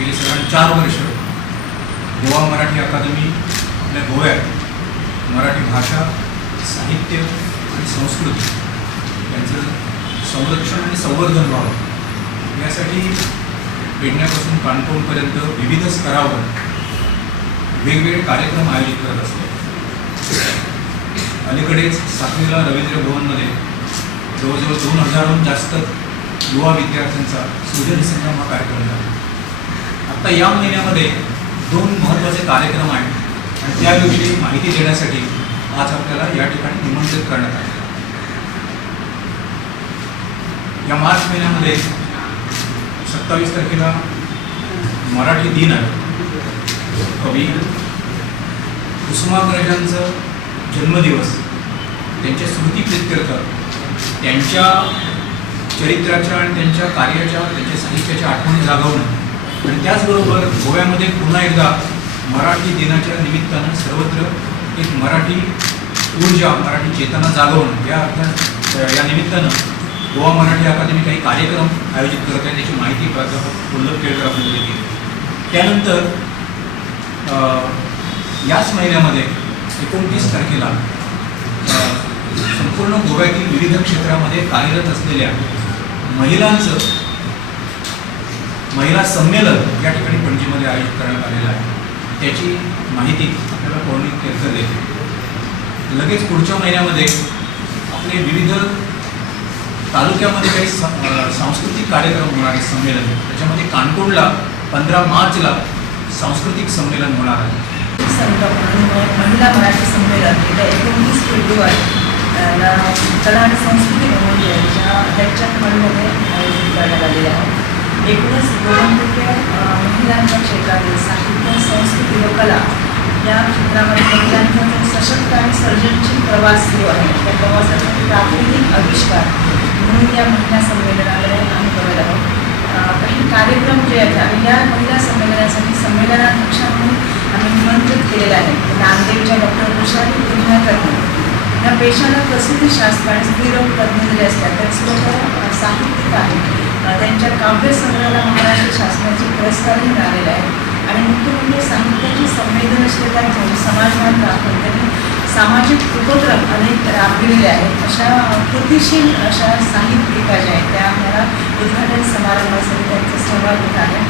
गेली साधारण 4 वर्ष गोवा मराठी अकादमी आपल्या गोव्यात मराठी भाषा, साहित्य आणि संस्कृती यांचं संरक्षण आणि संवर्धन व्हावं यासाठी पेडण्यापासून कानपूरपर्यंत विविध स्तरावर वेगवेगळे कार्यक्रम आयोजित करत असते. अलीकडेच साखरेला रवींद्र भवनमध्ये जवळजवळ 2000हून जास्त युवा विद्यार्थ्यांचा सृजन संगम हा कार्यक्रम झाला. आत्ता या महिन्यामध्ये 2 महत्त्वाचे कार्यक्रम आहेत आणि त्याविषयी माहिती देण्यासाठी आज आपल्याला या ठिकाणी निमंत्रित करण्यात आले. या मार्च महिन्यामध्ये 27 तारखेला मराठी दिन आहे. कवी कुसुमाग्रजांचं जन्मदिवस, त्यांच्या स्मृतिप्रीत्यर्थ त्यांच्या चरित्राच्या आणि त्यांच्या कार्याच्या, त्यांच्या साहित्याच्या आठवणी जागवणं आणि त्याचबरोबर गोव्यामध्ये पुन्हा एकदा मराठी दिनाच्या निमित्तानं सर्वत्र एक मराठी ऊर्जा, मराठी चेतना जागवणं या निमित्तानं गोवा मराठी अकादमी काही कार्यक्रम आयोजित करत आहे. त्याची माहिती प्राध्यापक वल्लभ केळकर आपल्याला देतील. त्यानंतर याच महिन्यामध्ये 29 तारखेला संपूर्ण गोव्यातील विविध क्षेत्रामध्ये कार्यरत असलेल्या महिला संमेलन या ठिकाणी पणजीमध्ये आयोजित करण्यात आलेलं आहे. त्याची माहिती आपल्याला पौर्णिक केळकर देते. लगेच पुढच्या महिन्यामध्ये आपले विविध तालुक्यामध्ये काही सांस्कृतिक कार्यक्रम होणार आहे, संमेलन. त्याच्यामध्ये कानपूरला 15 मार्चला सांस्कृतिक संमेलन होणार आहे. महिला मराठी संमेलन येत्या 19 फेब्रुवारी कला आणि संस्कृती भवनच्या मध्ये आयोजित करण्यात आलेले आहे. एकूणच 2 महिलांच्या क्षेत्रातील साहित्य, संस्कृती व कला या क्षेत्रामध्ये महिलांचा जो सशक्त आणि सर्जनशील प्रवास सुरू आहे, त्या प्रवासाचा प्रातिनिधिक आविष्कार म्हणून या महिला संमेलनाकडे आम्ही करत आहोत. काही कार्यक्रम जे आहेत आणि या महिला संमेलनासाठी संमेलनाध्यक्ष म्हणून आम्ही निमंत्रित केलेले आहे. नांदेडच्या डॉक्टर उषाली पुन्हाळकर या पेशाला प्रसूतीशास्त्र आणि स्त्रीरोग तज्ज्ञ जरी असतात तरी स्वतः साहित्यिक आहेत. त्यांच्या काव्यसंग्रहाला महाराष्ट्र शासनाचे पुरस्कारही मिळालेले आहेत आणि मुख्य म्हणजे साहित्याची संवेदनशीलता घेऊन समाजभान राखून त्यांनी सामाजिक उपक्रम अनेक राबविलेले आहेत. अशा कृतिशील अशा साहित्यिका ज्या आहेत त्या आम्हाला उद्घाटन समारंभासाठी त्यांचा सहभाग होत आहे.